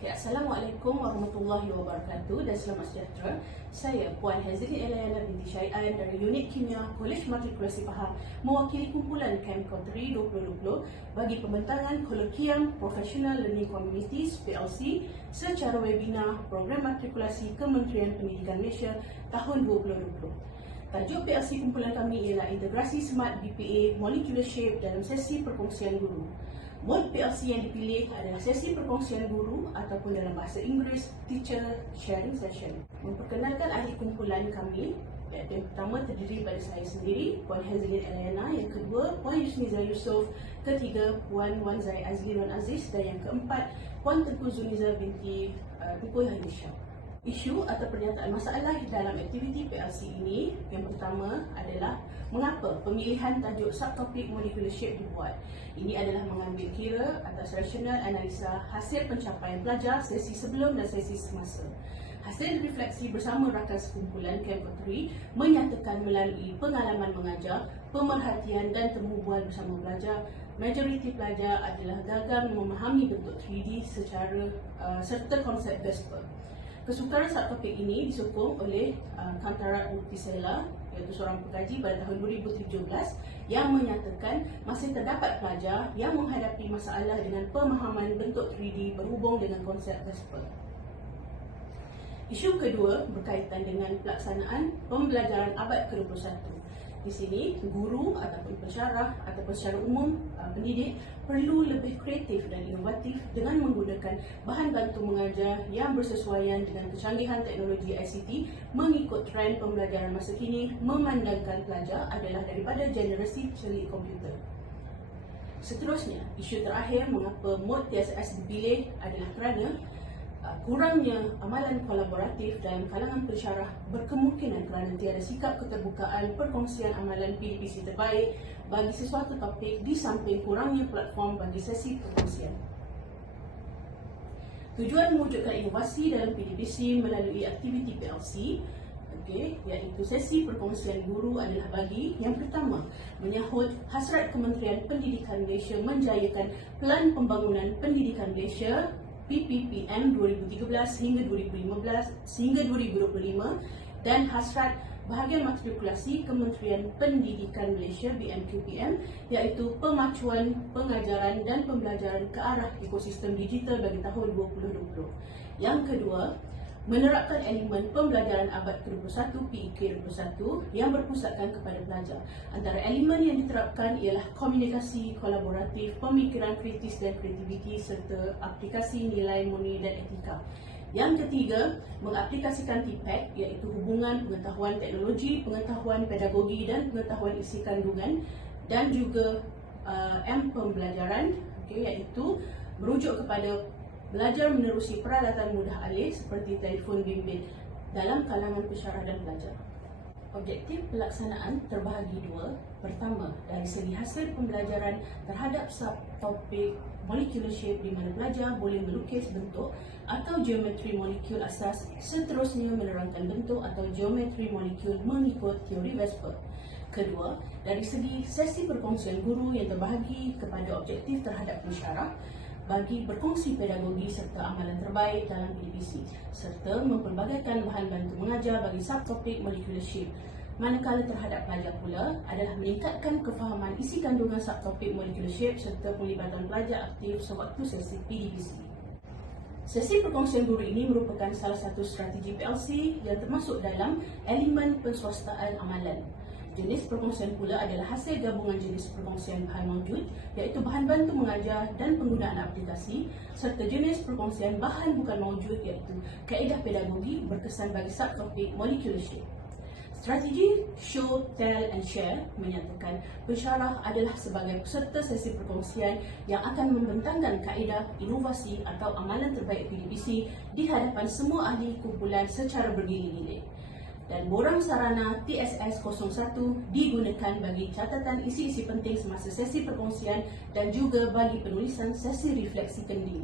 Okay, Assalamualaikum warahmatullahi wabarakatuh dan selamat sejahtera. Saya Puan Hazrin Elyana binti Syai'an dari Unit Kimia Kolej Matrikulasi Pahang mewakili kumpulan Camp Kotri 2020 bagi pembentangan Kolokium Professional Learning Communities PLC secara webinar Program Matrikulasi Kementerian Pendidikan Malaysia tahun 2020. Tajuk PLC kumpulan kami ialah Integrasi Smart BPA Molecular Shape dalam sesi perkongsian guru. Mod PLC yang dipilih adalah sesi perkongsian guru ataupun dalam bahasa Inggeris Teacher Sharing Session. Memperkenalkan ahli kumpulan kami, iaitu yang pertama terdiri daripada saya sendiri, Puan Hazrin Elyana, yang kedua Puan Yusniza Yusof, ketiga Puan Wan Zai Azli Wan Aziz dan yang keempat Puan Tengku Zuniza binti Tengku Hanisha. Isu atau pernyataan masalah dalam aktiviti PLC ini, yang pertama adalah mengapa pemilihan tajuk subtopik molecular shape dibuat. Ini adalah mengambil kira atas rasional analisa hasil pencapaian pelajar sesi sebelum dan sesi semasa. Hasil refleksi bersama rakan sekumpulan Camp Kotri menyatakan melalui pengalaman mengajar, pemerhatian dan temu bual bersama pelajar, majoriti pelajar adalah gagal memahami bentuk 3D serta konsep VSPA. Kesukaran subtopik ini disokong oleh Kantarat Mutisela, iaitu seorang pengkaji pada tahun 2017 yang menyatakan masih terdapat pelajar yang menghadapi masalah dengan pemahaman bentuk 3D berhubung dengan konsep VSPA. Isu kedua berkaitan dengan pelaksanaan pembelajaran abad ke-21. Di sini, guru ataupun pensyarah ataupun secara umum pendidik perlu lebih kreatif dan inovatif dengan menggunakan bahan bantu mengajar yang bersesuaian dengan kecanggihan teknologi ICT mengikut trend pembelajaran masa kini, memandangkan pelajar adalah daripada generasi celik komputer. Seterusnya, isu terakhir mengapa mod TSS dipilih adalah kerana kurangnya amalan kolaboratif dalam kalangan pensyarah berkemungkinan kerana tiada sikap keterbukaan perkongsian amalan PDPC terbaik bagi sesuatu topik di samping kurangnya platform bagi sesi perkongsian. Tujuan mewujudkan inovasi dalam PDPC melalui aktiviti PLC, iaitu sesi perkongsian guru adalah bagi yang pertama menyahut hasrat Kementerian Pendidikan Malaysia menjayakan Pelan Pembangunan Pendidikan Malaysia PPPM 2013 hingga 2025 dan hasrat Bahagian Matrikulasi Kementerian Pendidikan Malaysia BMQPM, iaitu pemacuan pengajaran dan pembelajaran ke arah ekosistem digital bagi tahun 2020. Yang kedua, menerapkan elemen pembelajaran abad ke-21 PEK 21 yang berpusatkan kepada pelajar. Antara elemen yang diterapkan ialah komunikasi kolaboratif, pemikiran kritis dan kreativiti serta aplikasi nilai murni dan etika. Yang ketiga, mengaplikasikan TPAC, iaitu hubungan pengetahuan teknologi, pengetahuan pedagogi dan pengetahuan isi kandungan, dan juga M pembelajaran, iaitu merujuk kepada belajar menerusi peralatan mudah alih seperti telefon bimbit dalam kalangan pensyarah dan pelajar. Objektif pelaksanaan terbahagi dua. Pertama, dari segi hasil pembelajaran terhadap subtopik molecular shape di mana pelajar boleh melukis bentuk atau geometri molekul asas, seterusnya menerangkan bentuk atau geometri molekul mengikut teori VSPA. Kedua, dari segi sesi perkongsian guru yang terbahagi kepada objektif terhadap pensyarah bagi berkongsi pedagogi serta amalan terbaik dalam PDPC serta mempelbagaikan bahan bantu mengajar bagi subtopik molecular shape. Manakala terhadap pelajar pula adalah meningkatkan kefahaman isi kandungan subtopik molecular shape serta penglibatan pelajar aktif sewaktu sesi PDPC. Sesi perkongsian guru ini merupakan salah satu strategi PLC yang termasuk dalam elemen penswastaan amalan. Jenis perkongsian pula adalah hasil gabungan jenis perkongsian bahan maujud, iaitu bahan bantu mengajar dan penggunaan aplikasi, serta jenis perkongsian bahan bukan maujud, iaitu kaedah pedagogi berkesan bagi subtopik molecular shape. Strategi Show, Tell and Share menyatakan pensyarah adalah sebagai peserta sesi perkongsian yang akan membentangkan kaedah, inovasi atau amalan terbaik PDPC di hadapan semua ahli kumpulan secara bergilir-gilir. Dan borang sarana TSS 01 digunakan bagi catatan isi-isi penting semasa sesi perkongsian dan juga bagi penulisan sesi refleksi kendiri.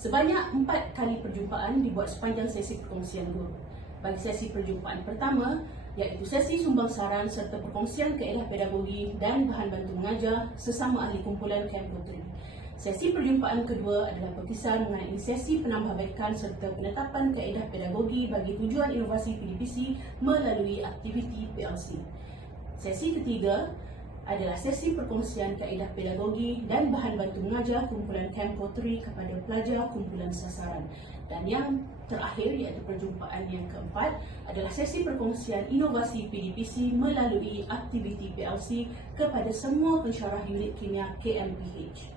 Sebanyak 4 kali perjumpaan dibuat sepanjang sesi perkongsian guru. Bagi sesi perjumpaan pertama, iaitu sesi sumbang saran serta perkongsian kaedah pedagogi dan bahan bantu mengajar sesama ahli kumpulan Camp Kotri. Sesi perjumpaan kedua adalah berkisar mengenai sesi penambahbaikan serta penetapan kaedah pedagogi bagi tujuan inovasi PDPC melalui aktiviti PLC. Sesi ketiga adalah sesi perkongsian kaedah pedagogi dan bahan bantu mengajar kumpulan Camco 3 kepada pelajar kumpulan sasaran. Dan yang terakhir iaitu perjumpaan yang keempat adalah sesi perkongsian inovasi PDPC melalui aktiviti PLC kepada semua pensyarah unit kimia KMPH.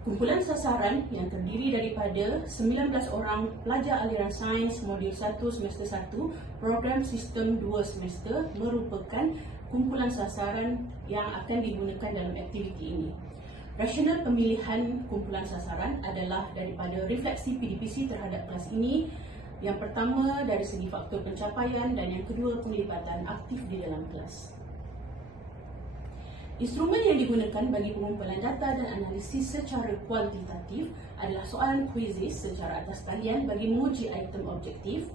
Kumpulan sasaran yang terdiri daripada 19 orang pelajar aliran sains modul 1 semester 1 program sistem 2 semester merupakan kumpulan sasaran yang akan digunakan dalam aktiviti ini. Rasional pemilihan kumpulan sasaran adalah daripada refleksi PDPC terhadap kelas ini. Yang pertama dari segi faktor pencapaian dan yang kedua penglibatan aktif di dalam kelas. Instrumen yang digunakan bagi pengumpulan data dan analisis secara kuantitatif adalah soalan kuisis secara atas talian bagi menguji item objektif,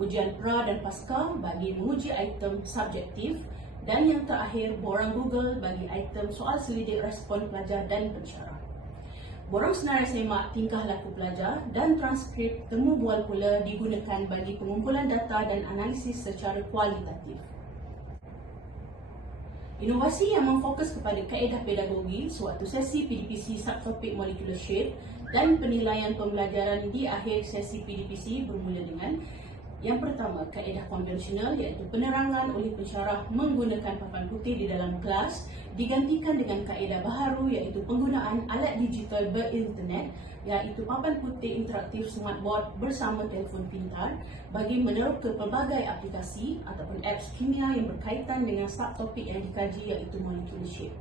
ujian pra dan pasca bagi menguji item subjektif, dan yang terakhir borang Google bagi item soal selidik respon pelajar dan pensyarah. Borang senarai semak tingkah laku pelajar dan transkrip temu bual pula digunakan bagi pengumpulan data dan analisis secara kualitatif. Inovasi yang memfokus kepada kaedah pedagogi sewaktu sesi PDPC subtopik molecular shape dan penilaian pembelajaran di akhir sesi PDPC bermula dengan yang pertama, kaedah konvensional iaitu penerangan oleh pensyarah menggunakan papan putih di dalam kelas digantikan dengan kaedah baharu iaitu penggunaan alat digital berinternet iaitu papan putih interaktif smartboard bersama telefon pintar bagi meneroka pelbagai aplikasi ataupun apps kimia yang berkaitan dengan subtopik yang dikaji iaitu molecular shape.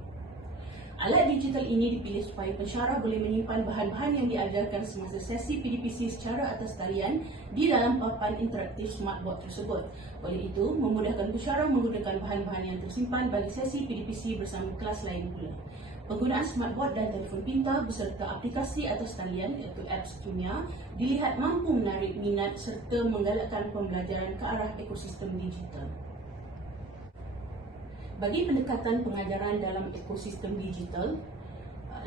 Alat digital ini dipilih supaya pensyarah boleh menyimpan bahan-bahan yang diajarkan semasa sesi PDPC secara atas talian di dalam papan interaktif smartboard tersebut. Oleh itu, memudahkan pensyarah menggunakan bahan-bahan yang tersimpan bagi sesi PDPC bersama kelas lain pula. Penggunaan smartboard dan telefon pintar beserta aplikasi atas talian iaitu apps kimia dilihat mampu menarik minat serta menggalakkan pembelajaran ke arah ekosistem digital. Bagi pendekatan pengajaran dalam ekosistem digital,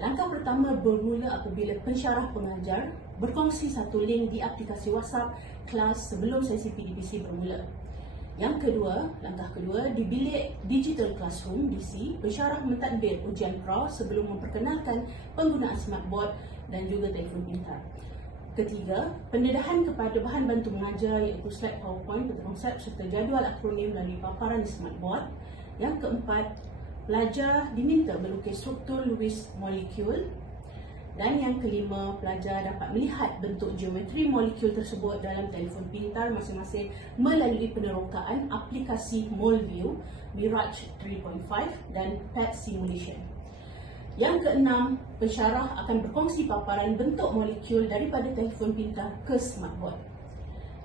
langkah pertama bermula apabila pensyarah pengajar berkongsi satu link di aplikasi WhatsApp kelas sebelum sesi PDPC bermula. Yang kedua, langkah kedua, di bilik Digital Classroom DC, pensyarah mentadbir ujian pra sebelum memperkenalkan penggunaan smartboard dan juga telefon pintar. Ketiga, pendedahan kepada bahan bantu mengajar iaitu slide PowerPoint, peta konsep serta jadual akronim melalui paparan di smartboard. Yang keempat, pelajar diminta melukis struktur Lewis molekul. Dan yang kelima, pelajar dapat melihat bentuk geometri molekul tersebut dalam telefon pintar masing-masing melalui penerokaan aplikasi MolView, Mirage 3.5 dan PET Simulation. Yang keenam, pensyarah akan berkongsi paparan bentuk molekul daripada telefon pintar ke smartboard.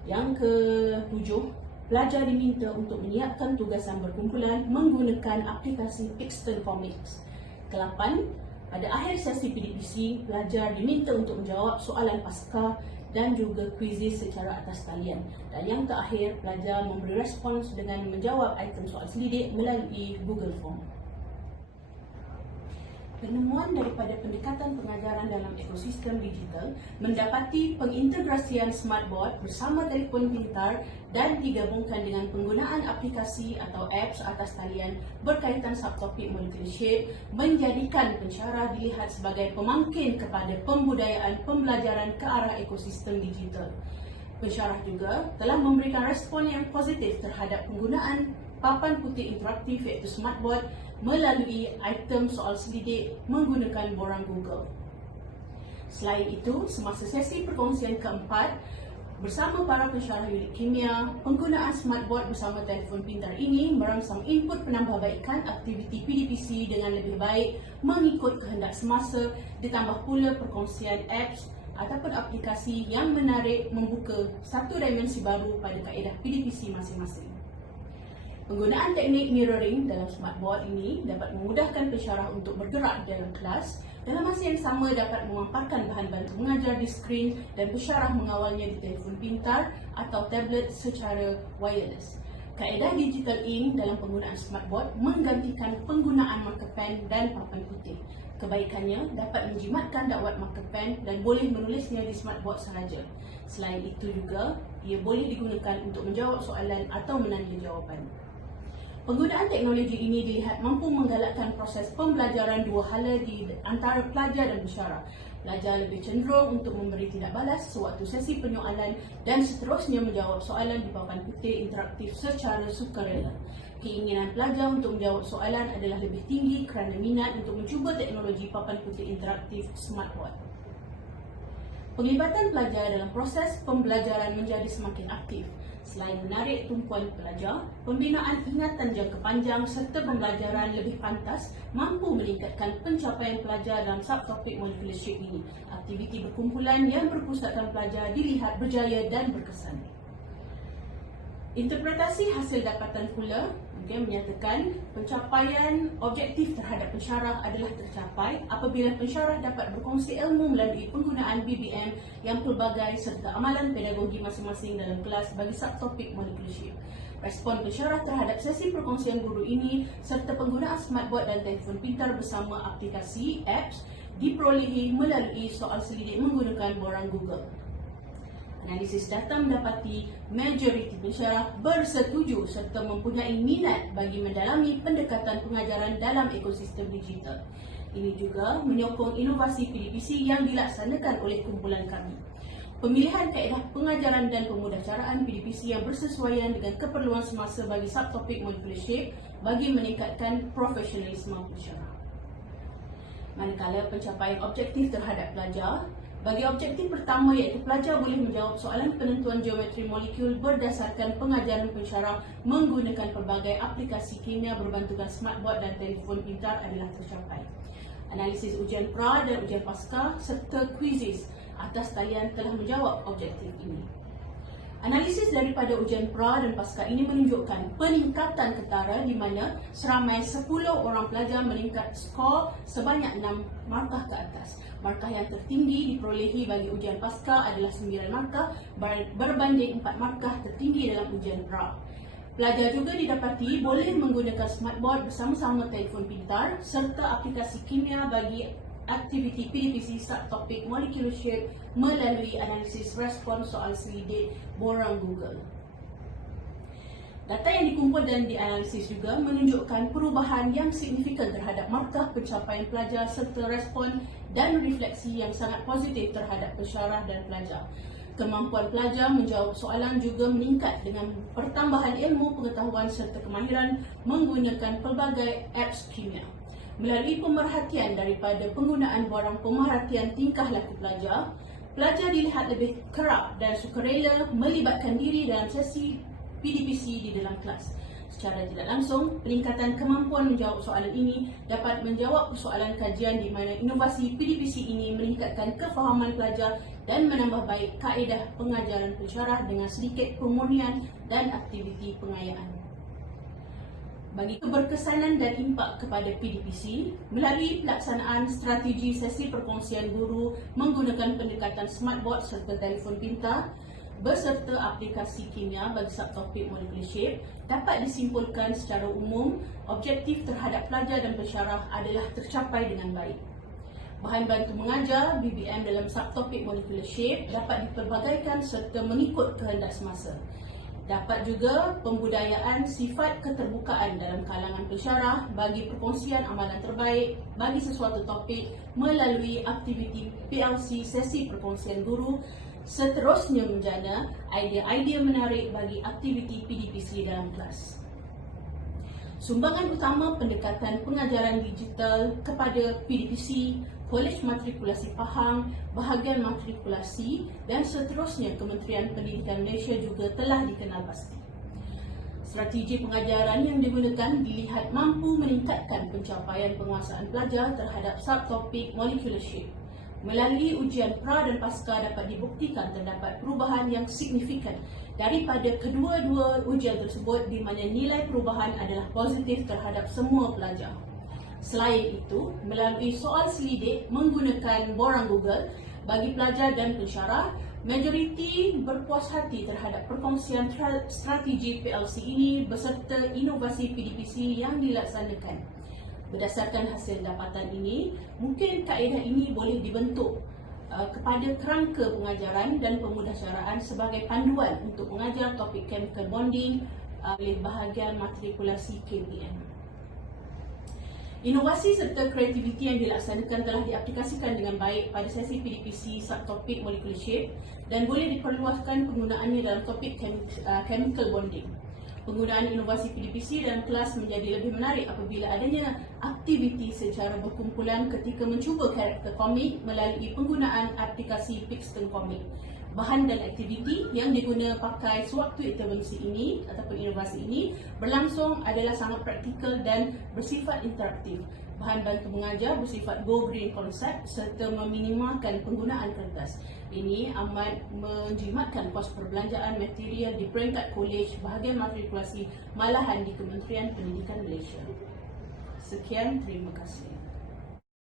Yang ketujuh, pelajar diminta untuk menyiapkan tugasan berkumpulan menggunakan aplikasi Pixton Comics. Kelapan, pada akhir sesi PDPC, pelajar diminta untuk menjawab soalan pasca dan juga kuisis secara atas talian. Dan yang terakhir, pelajar memberi respons dengan menjawab item soal selidik melalui Google Form. Penemuan daripada pendekatan pengajaran dalam ekosistem digital mendapati pengintegrasian smartboard bersama telefon pintar dan digabungkan dengan penggunaan aplikasi atau apps atas talian berkaitan subtopik molecular shape menjadikan pensyarah dilihat sebagai pemangkin kepada pembudayaan pembelajaran ke arah ekosistem digital. Pensyarah juga telah memberikan respon yang positif terhadap penggunaan papan putih interaktif iaitu smartboard melalui item soal selidik menggunakan borang Google. Selain itu, semasa sesi perkongsian keempat bersama para pensyarah unit kimia, penggunaan smartboard bersama telefon pintar ini merangsang input penambahbaikan aktiviti PDPC dengan lebih baik mengikut kehendak semasa, ditambah pula perkongsian apps ataupun aplikasi yang menarik membuka satu dimensi baru pada kaedah PDPC masing-masing. Penggunaan teknik mirroring dalam smartboard ini dapat memudahkan pensyarah untuk bergerak dalam kelas, dalam masa yang sama dapat memamparkan bahan bantu mengajar di skrin dan pensyarah mengawalnya di telefon pintar atau tablet secara wireless. Kaedah digital ink dalam penggunaan smartboard menggantikan penggunaan marker pen dan papan putih. Kebaikannya dapat menjimatkan dakwat marker pen dan boleh menulisnya di smartboard sahaja. Selain itu juga, ia boleh digunakan untuk menjawab soalan atau menanda jawapan. Penggunaan teknologi ini dilihat mampu menggalakkan proses pembelajaran dua hala di antara pelajar dan pensyarah. Pelajar lebih cenderung untuk memberi tindak balas sewaktu sesi penyoalan dan seterusnya menjawab soalan di papan putih interaktif secara sukarela. Keinginan pelajar untuk menjawab soalan adalah lebih tinggi kerana minat untuk mencuba teknologi papan putih interaktif smartboard. Penglibatan pelajar dalam proses pembelajaran menjadi semakin aktif. Selain menarik tumpuan pelajar, pembinaan ingatan jangka panjang serta pembelajaran lebih pantas mampu meningkatkan pencapaian pelajar dalam subtopik molecularship ini. Aktiviti berkumpulan yang berpusatkan pelajar dilihat berjaya dan berkesan. Interpretasi hasil dapatan pula menyatakan pencapaian objektif terhadap pensyarah adalah tercapai apabila pensyarah dapat berkongsi ilmu melalui penggunaan BBM yang pelbagai serta amalan pedagogi masing-masing dalam kelas bagi subtopik molecularship. Respon pensyarah terhadap sesi perkongsian guru ini serta penggunaan smartboard dan telefon pintar bersama aplikasi apps diperolehi melalui soal selidik menggunakan borang Google. Analisis data mendapati majoriti pensyarah bersetuju serta mempunyai minat bagi mendalami pendekatan pengajaran dalam ekosistem digital. Ini juga menyokong inovasi PDPC yang dilaksanakan oleh kumpulan kami. Pemilihan kaedah pengajaran dan pemudahcaraan PDPC yang bersesuaian dengan keperluan semasa bagi subtopik molecularship bagi meningkatkan profesionalisme pensyarah. Manakala pencapaian objektif terhadap pelajar, bagi objektif pertama iaitu pelajar boleh menjawab soalan penentuan geometri molekul berdasarkan pengajaran pensyarah menggunakan pelbagai aplikasi kimia berbantukan smartboard dan telefon pintar adalah tercapai. Analisis ujian pra dan ujian pasca serta kuisis atas talian telah menjawab objektif ini. Analisis daripada ujian pra dan pasca ini menunjukkan peningkatan ketara di mana seramai 10 orang pelajar meningkat skor sebanyak 6 markah ke atas. Markah yang tertinggi diperolehi bagi ujian pasca adalah 9 markah berbanding 4 markah tertinggi dalam ujian pra. Pelajar juga didapati boleh menggunakan smartboard bersama-sama telefon pintar serta aplikasi kimia bagi aktiviti PDPC subtopik molecularship melalui analisis respon soal selidik borang Google. Data yang dikumpul dan dianalisis juga menunjukkan perubahan yang signifikan terhadap markah pencapaian pelajar serta respon dan refleksi yang sangat positif terhadap pensyarah dan pelajar. Kemampuan pelajar menjawab soalan juga meningkat dengan pertambahan ilmu pengetahuan serta kemahiran menggunakan pelbagai apps kimia. Melalui pemerhatian daripada penggunaan borang pemerhatian tingkah laku pelajar, pelajar dilihat lebih kerap dan sukarela melibatkan diri dalam sesi PDPC di dalam kelas. Secara tidak langsung, peningkatan kemampuan menjawab soalan ini dapat menjawab persoalan kajian di mana inovasi PDPC ini meningkatkan kefahaman pelajar dan menambah baik kaedah pengajaran pensyarah dengan sedikit pemurnian dan aktiviti pengayaan. Bagi keberkesanan dan impak kepada PDPC, melalui pelaksanaan strategi sesi perkongsian guru menggunakan pendekatan smartboard serta telefon pintar, beserta aplikasi kimia bagi subtopik molecularship, dapat disimpulkan secara umum objektif terhadap pelajar dan pensyarah adalah tercapai dengan baik. Bahan bantu mengajar BBM dalam subtopik molecularship dapat dipelbagaikan serta mengikut kehendak semasa. Dapat juga pembudayaan sifat keterbukaan dalam kalangan pensyarah bagi perkongsian amalan terbaik bagi sesuatu topik melalui aktiviti PLC sesi perkongsian guru, seterusnya menjana idea-idea menarik bagi aktiviti PDPC dalam kelas. Sumbangan utama pendekatan pengajaran digital kepada PDPC, Kolej Matrikulasi Pahang, Bahagian Matrikulasi dan seterusnya Kementerian Pendidikan Malaysia juga telah dikenal pasti. Strategi pengajaran yang digunakan dilihat mampu meningkatkan pencapaian penguasaan pelajar terhadap subtopik molecularship. Melalui ujian pra dan pasca dapat dibuktikan terdapat perubahan yang signifikan daripada kedua-dua ujian tersebut di mana nilai perubahan adalah positif terhadap semua pelajar. Selain itu, melalui soal selidik menggunakan borang Google bagi pelajar dan pensyarah, majoriti berpuas hati terhadap perkongsian strategi PLC ini beserta inovasi PDPC yang dilaksanakan. Berdasarkan hasil dapatan ini, mungkin kaedah ini boleh dibentuk kepada kerangka pengajaran dan pemudahsyaraan sebagai panduan untuk mengajar topik chemical bonding oleh bahagian matrikulasi KPM. Inovasi serta kreativiti yang dilaksanakan telah diaplikasikan dengan baik pada sesi PDPC subtopik molecular shape dan boleh diperluaskan penggunaannya dalam topik chemical bonding. Penggunaan inovasi PDPC dalam kelas menjadi lebih menarik apabila adanya aktiviti secara berkumpulan ketika mencuba karakter komik melalui penggunaan aplikasi Pixton Comic. Bahan dan aktiviti yang diguna pakai sewaktu intervensi ini ataupun inovasi ini berlangsung adalah sangat praktikal dan bersifat interaktif. Bahan bantu mengajar bersifat go green konsep serta meminimalkan penggunaan kertas. Ini amat menjimatkan kos perbelanjaan material di peringkat kolej bahagian matrikulasi malahan di Kementerian Pendidikan Malaysia. Sekian, terima kasih.